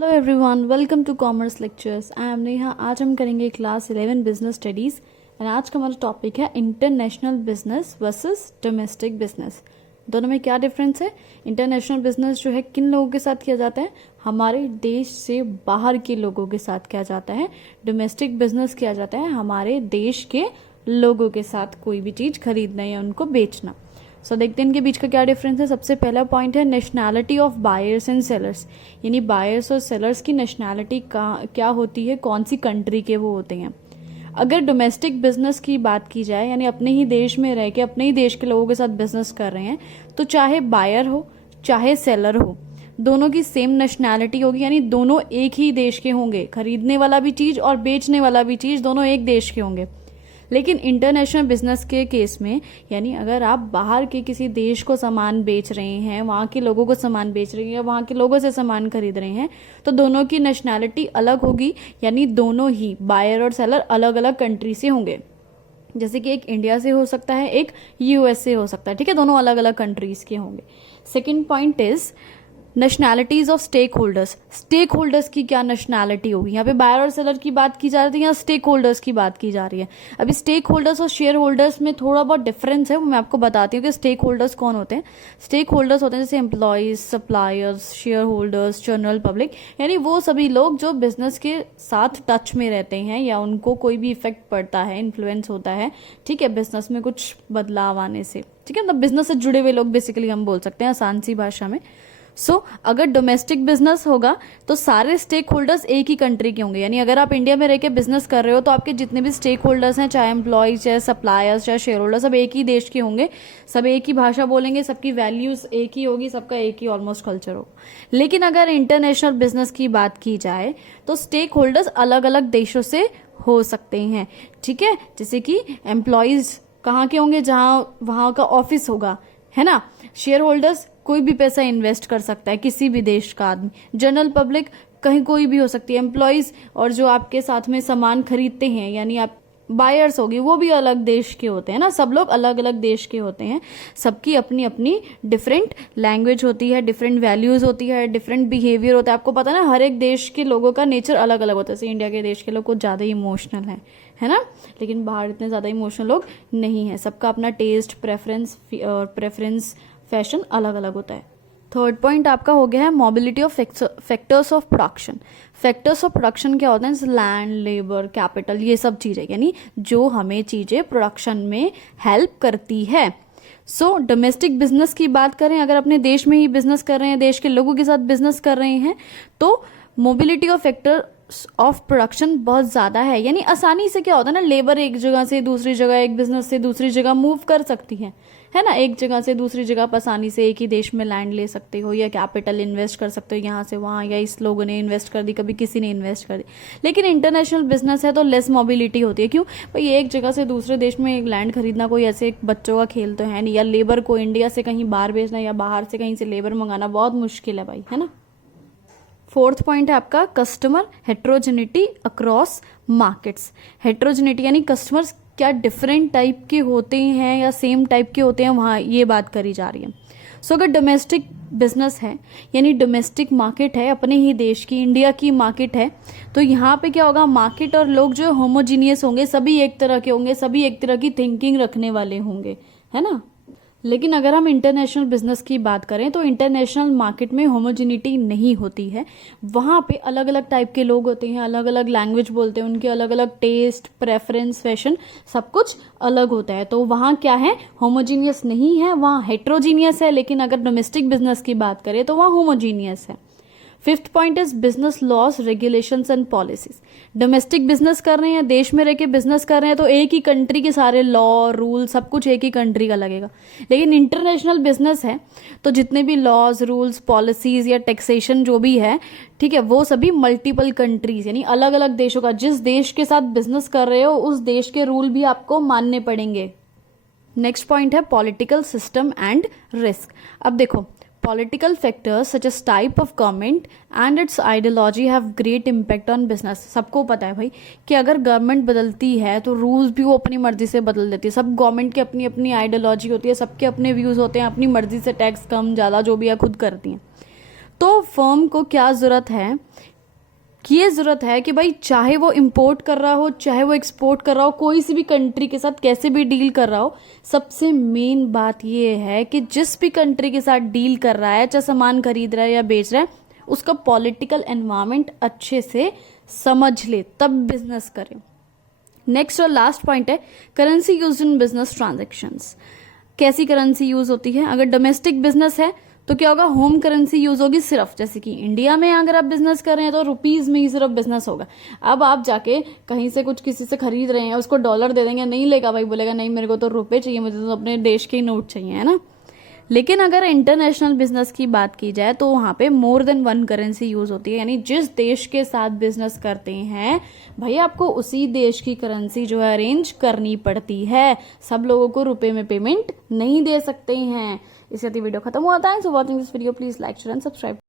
Hello everyone, welcome to commerce lectures. I am Neha. आज हम करेंगे क्लास 11 बिजनेस स्टडीज़ एंड आज का हमारा टॉपिक है international business versus domestic business. दोनों में क्या डिफरेंस है? इंटरनेशनल बिजनेस जो है किन लोगों के साथ किया जाता है? हमारे देश से बाहर के लोगों के साथ किया जाता है। डोमेस्टिक बिजनेस किया जाता है हमारे देश के लोगों के साथ, कोई भी चीज़ खरीदना या उनको बेचना। सो देखते हैं इनके बीच का क्या डिफरेंस है। सबसे पहला पॉइंट है nationality of buyers and sellers, यानी बायर्स और सेलर्स की नेशनैलिटी क्या होती है, कौन सी कंट्री के वो होते हैं। अगर डोमेस्टिक बिजनेस की बात की जाए, यानी अपने ही देश में रह के अपने ही देश के लोगों के साथ बिजनेस कर रहे हैं, तो चाहे बायर हो चाहे सेलर हो, दोनों की सेम नेशनैलिटी होगी, यानी दोनों एक ही देश के होंगे। खरीदने वाला भी चीज़ और बेचने वाला भी चीज़ दोनों एक देश के होंगे। लेकिन इंटरनेशनल बिजनेस के केस में, यानी अगर आप बाहर के किसी देश को सामान बेच रहे हैं, वहाँ के लोगों को सामान बेच रहे हैं या वहाँ के लोगों से सामान खरीद रहे हैं, तो दोनों की नेशनैलिटी अलग होगी, यानी दोनों ही बायर और सेलर अलग अलग कंट्री से होंगे। जैसे कि एक इंडिया से हो सकता है, एक यूएस से हो सकता है, ठीक है, दोनों अलग अलग कंट्रीज के होंगे। Second point is nationalities of stakeholders. Stakeholders की क्या नेशनैलिटी होगी? यहाँ पे बायर और सेलर की बात की जा रही है, यहाँ स्टेक होल्डर्स की बात की जा रही है। अभी स्टेक होल्डर्स और शेयर होल्डर्स में थोड़ा बहुत डिफरेंस है, वो मैं आपको बताती हूँ कि स्टेक होल्डर्स कौन होते हैं। स्टेक होल्डर्स होते हैं जैसे employees, suppliers, share holders, general public, यानी वो सभी लोग जो बिजनेस के साथ टच में रहते हैं या उनको कोई भी इफेक्ट पड़ता है, इन्फ्लुएंस होता है, ठीक है, बिजनेस में कुछ बदलाव आने से, ठीक है, मतलब बिजनेस से जुड़े हुए लोग बेसिकली हम बोल सकते हैं आसान सी भाषा में। अगर डोमेस्टिक बिजनेस होगा तो सारे स्टेक होल्डर्स एक ही कंट्री के होंगे, यानी अगर आप इंडिया में रह के बिजनेस कर रहे हो तो आपके जितने भी स्टेक होल्डर्स हैं, चाहे एम्प्लॉयज, चाहे सप्लायर्स, चाहे शेयर होल्डर, सब एक ही देश के होंगे, सब एक ही भाषा बोलेंगे, सबकी वैल्यूज एक ही होगी, सबका एक ही ऑलमोस्ट कल्चर होगा। लेकिन अगर इंटरनेशनल बिजनेस की बात की जाए तो स्टेक होल्डर्स अलग अलग देशों से हो सकते हैं, ठीक है। जैसे कि एम्प्लॉयज कहाँ के होंगे? जहाँ वहाँ का ऑफिस होगा, है ना। शेयर होल्डर्स कोई भी पैसा इन्वेस्ट कर सकता है, किसी भी देश का आदमी। जनरल पब्लिक कहीं कोई भी हो सकती है। एम्प्लॉयज और जो आपके साथ में सामान खरीदते हैं, यानी आप बायर्स होगी, वो भी अलग देश के होते हैं ना, सब लोग अलग अलग देश के होते हैं। सबकी अपनी अपनी डिफरेंट लैंग्वेज होती है, डिफरेंट वैल्यूज होती है, डिफरेंट बिहेवियर होता है। आपको पता है ना, हर एक देश के लोगों का नेचर अलग अलग होता है। जैसे इंडिया के देश के लोग कुछ ज़्यादा इमोशनल है ना, लेकिन बाहर इतने ज़्यादा इमोशनल लोग नहीं है। सबका अपना टेस्ट, प्रेफरेंस, फैशन अलग अलग होता है। थर्ड पॉइंट आपका हो गया है mobility of factors of production. Factors of production क्या होते हैं? लैंड, लेबर, कैपिटल, ये सब चीज़ें, यानी जो हमें चीज़ें प्रोडक्शन में हेल्प करती है। डोमेस्टिक बिजनेस की बात करें, अगर अपने देश में ही बिजनेस कर रहे हैं, देश के लोगों के साथ बिजनेस कर रहे हैं, तो mobility of factor of production बहुत ज़्यादा है, यानी आसानी से क्या होता है ना, लेबर एक जगह से दूसरी जगह, एक बिजनेस से दूसरी जगह मूव कर सकती है ना। एक जगह से दूसरी जगह आप आसानी से एक ही देश में लैंड ले सकते हो या कैपिटल इन्वेस्ट कर सकते हो यहाँ से वहाँ, या इस लोगों ने इन्वेस्ट कर दी, कभी किसी ने इन्वेस्ट कर दी। लेकिन इंटरनेशनल बिजनेस है तो लेस मोबिलिटी होती है। क्यों भाई? एक जगह से दूसरे देश में एक लैंड खरीदना कोई ऐसे एक बच्चों का खेल तो है नहीं, या लेबर को इंडिया से कहीं बाहर भेजना या बाहर से कहीं से लेबर मंगाना बहुत मुश्किल है भाई, है ना। फोर्थ पॉइंट है आपका customer heterogeneity across markets. Heterogeneity यानी कस्टमर्स क्या डिफरेंट टाइप के होते हैं या सेम टाइप के होते हैं, वहाँ ये बात करी जा रही है। अगर डोमेस्टिक बिजनेस है, यानी डोमेस्टिक मार्केट है, अपने ही देश की, इंडिया की मार्केट है, तो यहाँ पे क्या होगा, मार्केट और लोग जो होमोजीनियस होंगे, सभी एक तरह के होंगे, सभी एक तरह की थिंकिंग रखने वाले होंगे, है ना। लेकिन अगर हम इंटरनेशनल बिजनेस की बात करें तो इंटरनेशनल मार्केट में होमोजिनिटी नहीं होती है। वहाँ पे अलग अलग टाइप के लोग होते हैं, अलग अलग लैंग्वेज बोलते हैं, उनके अलग अलग टेस्ट, प्रेफरेंस, फैशन, सब कुछ अलग होता है। तो वहाँ क्या है, होमोजीनियस नहीं है, वहाँ हेट्रोजीनियस है। लेकिन अगर डोमेस्टिक बिजनेस की बात करें तो वहाँ होमोजीनियस है। Fifth point is business loss, regulations and policies. Domestic business कर रहे हैं, देश में रह के बिजनेस कर रहे हैं, तो एक ही कंट्री के सारे लॉ, रूल, सब कुछ एक ही कंट्री का लगेगा। लेकिन इंटरनेशनल बिजनेस है तो जितने भी लॉज, रूल्स, पॉलिसीज या टैक्सेशन जो भी है, ठीक है, वो सभी मल्टीपल कंट्रीज, यानी अलग अलग देशों का, जिस देश के साथ बिजनेस कर रहे हो उस देश के रूल भी आपको मानने पड़ेंगे। नेक्स्ट पॉइंट है पॉलिटिकल सिस्टम एंड रिस्क। अब देखो, political factors such as type of government and its ideology have great impact on business। सबको पता है भाई कि अगर गवर्नमेंट बदलती है तो रूल्स भी वो अपनी मर्जी से बदल देती है। सब गवर्नमेंट की अपनी अपनी आइडियोलॉजी होती है, सबके अपने व्यूज होते हैं, अपनी मर्जी से टैक्स कम ज़्यादा जो भी है खुद करती हैं। तो फर्म को क्या ज़रूरत है कि ये ज़रूरत है कि भाई चाहे वो इंपोर्ट कर रहा हो, चाहे वो एक्सपोर्ट कर रहा हो, कोई सी भी कंट्री के साथ कैसे भी डील कर रहा हो, सबसे मेन बात ये है कि जिस भी कंट्री के साथ डील कर रहा है, चाहे सामान खरीद रहा है या बेच रहा है, उसका पॉलिटिकल एनवायरनमेंट अच्छे से समझ ले, तब बिजनेस करे। नेक्स्ट और लास्ट पॉइंट है currency use in business transactions. कैसी करेंसी यूज होती है? अगर डोमेस्टिक बिजनेस है तो क्या होगा, होम करेंसी यूज होगी सिर्फ, जैसे कि इंडिया में अगर आप बिजनेस कर रहे हैं तो रुपीज में ही सिर्फ बिजनेस होगा। अब आप जाके कहीं से कुछ किसी से खरीद रहे हैं, उसको डॉलर दे देंगे, नहीं लेगा भाई, बोलेगा नहीं मेरे को तो रुपए चाहिए, मुझे तो अपने देश के ही नोट चाहिए, है ना। लेकिन अगर इंटरनेशनल बिजनेस की बात की जाए तो वहाँ पे more than one currency use होती है, यानी जिस देश के साथ बिजनेस करते हैं भाई आपको उसी देश की करेंसी जो है अरेंज करनी पड़ती है। सब लोगों को रुपए में पेमेंट नहीं दे सकते हैं। इसके साथ वीडियो खत्म हुआ था। सो watching this video please like share and subscribe.